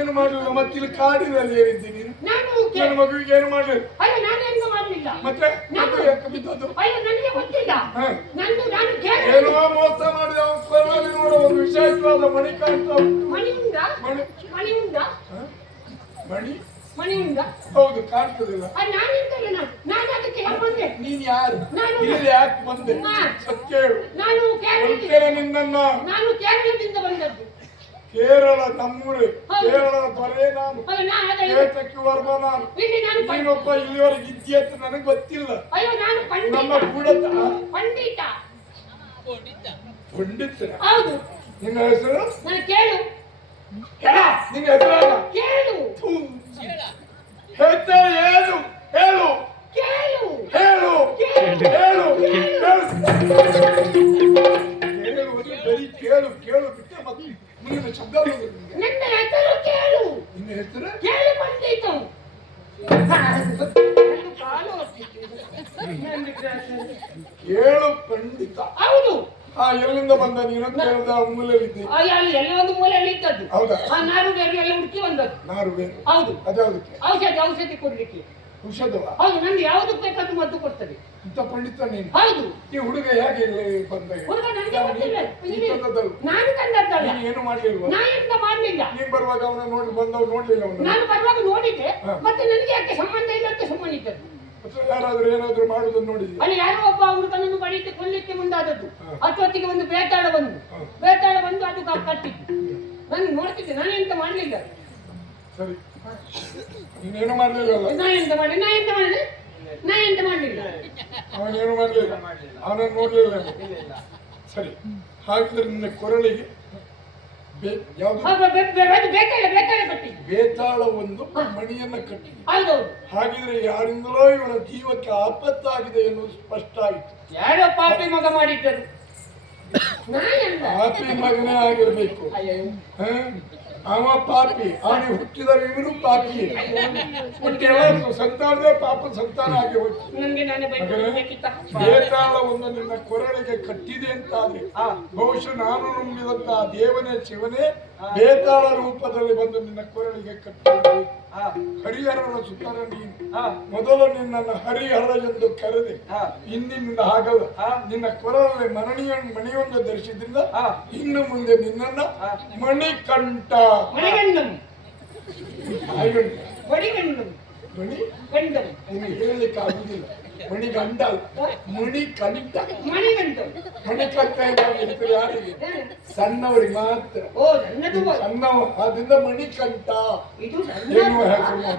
ಏನು ಮಾಡಲಿಲ್ಲ ಮತ್ತೆ ಇಲ್ಲಿ ಕಾಡಿನಲ್ಲಿ ಏನಿದ್ದೀನಿ ನೀನು ನನ್ನ ಮಗುವಿಗೆ ಏನು ಮಾಡಲಿಲ್ಲ ಮತ್ತೆ ಬಿದ್ದದ್ದು ಏನೋ ಮೋಸ ಮಾಡಿದ ಅವನು ನೋಡ ಒಂದು ವಿಶೇಷವಾದ ಮಣಿ ಕಾಣ್ತಾ ಉಂಟು ಮಣಿ ಹೌದು ಕಾಣ್ತದಿಲ್ಲ ನೀನ್ ಯಾರು ಇಲ್ಲಿ ಯಾಕೆ ಬಂದೆ ಸತ್ಯ ಹೇಳು ನಿನ್ನನ್ನ ಕೇರಳ ನಮ್ಮೂರೇ ಕೇರಳದ ದೊರೆ ನಾನು ಕೇತಕ್ಕೆ ವರ್ಮ ನಾನು ನೀನೊಬ್ಬ ಇಲ್ಲಿವರೆಗೆ ಇದ್ದೀಯಂತ ನನಗೆ ಗೊತ್ತಿಲ್ಲ ನಮ್ಮ ಕೂಡ ಪಂಡಿತ ನಿನ್ನ ಹೆಸರು ನಿನ್ನ ಹೆಸರಾಗ ಹೇಳ್ತಾರೆ ಏನು ಹೇಳು ಹೇಳು ಹೇಳು ಬರೀ ಕೇಳು ಕೇಳು ಬಿಟ್ಟೆ ಮತ್ತೆ ಮುಂದಿನ ಶಬ್ದ ನನ್ನ ಹೆಸರು ಕೇಳು. ನಿನ್ನ ಹೆಸರು ಕೇಳು ಪಂಡಿತ. ಕೇಳು ಪಂಡಿತ. ಹೌದು. ಎಲ್ಲಿಂದ ಬಂದ ನೀನು ಕೇಳಿದ ಮೂಲೆಯಲ್ಲಿದ್ದೆ. ಎಲ್ಲ ಒಂದು ಮೂಲೆಯಲ್ಲಿ ಇದ್ದದ್ದು. ಹೌದಾ? ನಾರು ಬೇರೆ ಎಲ್ಲ ಹುಡುಕಿ ಬಂದದ್ದು. ನಾರು ಬೇರೆ. ಹೌದು. ಅದ್ಯಾವುದಕ್ಕೆ? ಔಷಧಿ ಕೊಡ್ಲಿಕ್ಕೆ. ಔಷಧವ? ಹೌದು, ನನ್ಗೆ ಯಾವ್ದಕ್ಕೆ ಬೇಕಾದ್ರೂ ಮದ್ದು ಕೊಡ್ತದೆ. ಇಂಥ ಪಂಡಿತ ನೀನು? ಹೌದು. ಈ ಹುಡುಗ ಹೇಗೆ ಇಲ್ಲಿ ಬಂದ? ಹುಡುಗ ನನಗೆ ಗೊತ್ತಿಲ್ಲ. ನಾನು ಕಂಡದ್ದಲ್ಲ. ನೀನು ಏನು ಮಾಡ್ಲಿಲ್ವಾ? ನಾ ಎಂತ ಮಾಡ್ಲಿಲ್ಲ. ನೀನ್ ಬರುವಾಗ ಅವನ ನೋಡಿ ಬಂದವ್ ನೋಡ್ಲಿಲ್ಲ ಅವನು? ನಾನು ಬರುವಾಗ ನೋಡಿದ್ದೆ, ಮತ್ತೆ ನನಗೆ ಯಾಕೆ ಸಂಬಂಧ ಇಲ್ಲ ಅಂತ ಸುಮ್ಮನೆ ಇದ್ದದ್ದು. ಯಾರಾದ್ರೂ ಏನಾದ್ರೂ ಮಾಡುದನ್ನು ನೋಡಿದ್ದೆ? ಅಲ್ಲಿ ಯಾರೋ ಒಬ್ಬ ಹುಡುಗನನ್ನು ಬಡಿದು ಕೊಲ್ಲಿಕ್ಕೆ ಮುಂದಾದದ್ದು. ಅಷ್ಟೊತ್ತಿಗೆ ಒಂದು ಬೇತಾಳ ಬಂದು ಅದು ಕಟ್ಟಿದ್ದು. ನಾನು ನೋಡ್ತಿದ್ದೆ, ನಾನು ಎಂತ ಮಾಡ್ಲಿಲ್ಲ. ಸರಿ, ನೀನೇನು ಮಾಡ್ಲಿಲ್ಲ? ನಾ ಎಂತ ಮಾಡ್ಲಿಲ್ಲ. ಅವನೇನು ಮಾಡ್ಲಿಲ್ಲ, ಅವನನ್ನು ನೋಡ್ಲಿಲ್ಲ. ಸರಿ, ಹಾಗಿದ್ರೆ ನಿನ್ನ ಕೊರಳಿಗೆ ಬೇತಾಳ ಒಂದು ಮಣಿಯನ್ನ ಕಟ್ಟಿ. ಹಾಗಿದ್ರೆ ಯಾರಿಂದಲೋ ಇವನ ಜೀವಕ್ಕೆ ಆಪತ್ತಾಗಿದೆ ಎನ್ನುವುದು ಸ್ಪಷ್ಟ ಆಯಿತು. ಯಾರೋ ಪಾಪಿ ಮಗ ಮಾಡಿದ್ದರು. ಪಾಪಿ ಮಗನೇ ಆಗಿರ್ಬೇಕು. ಅವ ಪಾಪಿ, ಅವನಿಗೆ ಹುಟ್ಟಿದ ಇವನು ಪಾಪಿ. ಸಂತಾನವೇ ಪಾಪ ಸಂತಾನ ಆಗಿ ಹೋಯ್ತು. ಬೇತಾಳ ಒಂದು ನಿನ್ನ ಕೊರಳಿಗೆ ಕಟ್ಟಿದೆ ಅಂತಾದ್ರೆ ಬಹುಶಃ ನಾನು ನಂಬಿದಂತಹ ದೇವನೇ ಶಿವನೇ ಬೇತಾಳ ರೂಪದಲ್ಲಿ ಬಂದು ನಿನ್ನ ಕೊರಳಿಗೆ ಕಟ್ಟಿದೆ. ಹರಿಹರರ ಸುತರ ನೀನು. ಮೊದಲು ನಿನ್ನನ್ನು ಹರಿಹರ ಎಂದು ಕರೆದೆ, ಇಂದಿನಿಂದ ಹಾಗಲ್ಲ. ನಿನ್ನ ಕೊರಳಲ್ಲಿ ಮಣಿಯೊಂದು ಧರಿಸಿದ್ರಿಂದ ಇನ್ನು ಮುಂದೆ ನಿನ್ನನ್ನ ಮಣಿಕಂಠ ಹೇಳಲಿಕ್ಕೆ ಆಗುದಿಲ್ಲ. ಮಣಿಗಂಡ ಮಣಿಕಂಠ. ಮಣಿಕಂಠ ಯಾರಿಗೆ? ಸಣ್ಣವರಿಗೆ ಮಾತ್ರ. ಸಣ್ಣವ, ಆದ್ರಿಂದ ಮಣಿಕಂಠ ಎನ್ನುವ ಹೆಸರು.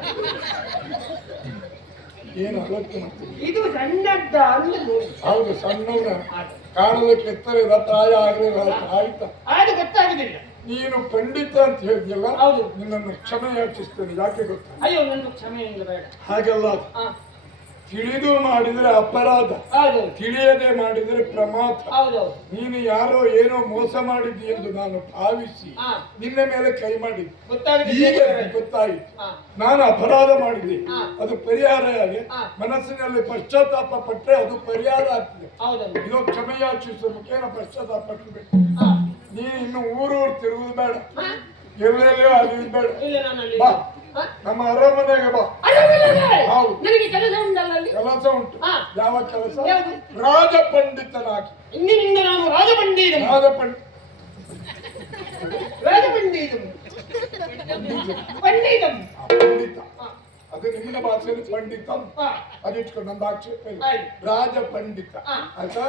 ಏನು ಆಲೋಚನೆ ಮಾಡ್ತೀವಿ? ಇದು ಸಣ್ಣದ್ದ. ಹೌದು, ಸಣ್ಣವ್ರ ಕಾಣೋದಕ್ಕೆ ಎತ್ತರ ಇದ ತಾಯ ಆಗಲಿಲ್ಲ ಆಯ್ತಾ? ಅದು ಗೊತ್ತಾಗುದಿಲ್ಲ. ನೀನು ಪಂಡಿತ ಅಂತ ಹೇಳಿದ್ಯಲ್ಲ, ನಿನ್ನನ್ನು ಕ್ಷಮೆ ಯಾಚಿಸ್ತೇನೆ. ಯಾಕೆ ಗೊತ್ತಾ? ಅಯ್ಯೋ, ನನ್ನ ಕ್ಷಮೆ ಬೇಡ. ಹಾಗೆಲ್ಲ ತಿಳಿದು ಮಾಡಿದ್ರೆ ಅಪರಾಧ, ತಿಳಿಯದೆ ಮಾಡಿದ್ರೆ ಪ್ರಮಾದ. ನೀನು ಯಾರೋ ಏನೋ ಮೋಸ ಮಾಡಿದ್ದಿ ಎಂದು ನಾನು ಭಾವಿಸಿ ನಿನ್ನ ಮೇಲೆ ಕೈ ಮಾಡಿದ್ದೆ. ಈಗ ಗೊತ್ತಾಯಿತು ನಾನು ಅಪರಾಧ ಮಾಡಿದ್ದೆ. ಅದು ಪರಿಹಾರ ಆಗಿ ಮನಸ್ಸಿನಲ್ಲಿ ಪಶ್ಚಾತ್ತಾಪ ಪಟ್ಟರೆ ಅದು ಪರಿಹಾರ ಆಗ್ತದೆ. ಇದು ಕ್ಷಮೆಯಾಚಿಸುವ ಮುಖೇನ ಪಶ್ಚಾತ್ತಾಪ ಪಟ್ಟಬೇಕು. ನೀನು ಇನ್ನು ಊರು ತಿರುಗುದು ಬೇಡ, ಎಲ್ಲೆಲ್ಲೋ ಅಲ್ಲಿ ಬೇಡ. ಬಾ, ನಮ್ಮ ಅರಮನೆಗೆ ಬಾ. ನನಗೆ ಕೆಲಸ ಉಂಟಲ್ಲ? ಕೆಲಸ ಉಂಟು. ಯಾವ ಕೆಲಸ? ರಾಜ ಪಂಡಿತನಾಗಿ. ಇಂದಿನಿಂದ ನಾನು ರಾಜಪಂಡಿತ. ಪಂಡಿತ ಅದು ನಿನ್ನ ಭಾಷೆಯಲ್ಲಿ ಪಂಡಿತ. ಅದಿಟ್ಕೊಂಡು ನಂದು ಆಕ್ಷೇಪ ಇಲ್ಲ. ರಾಜ ಪಂಡಿತ ಆಯ್ತಾ?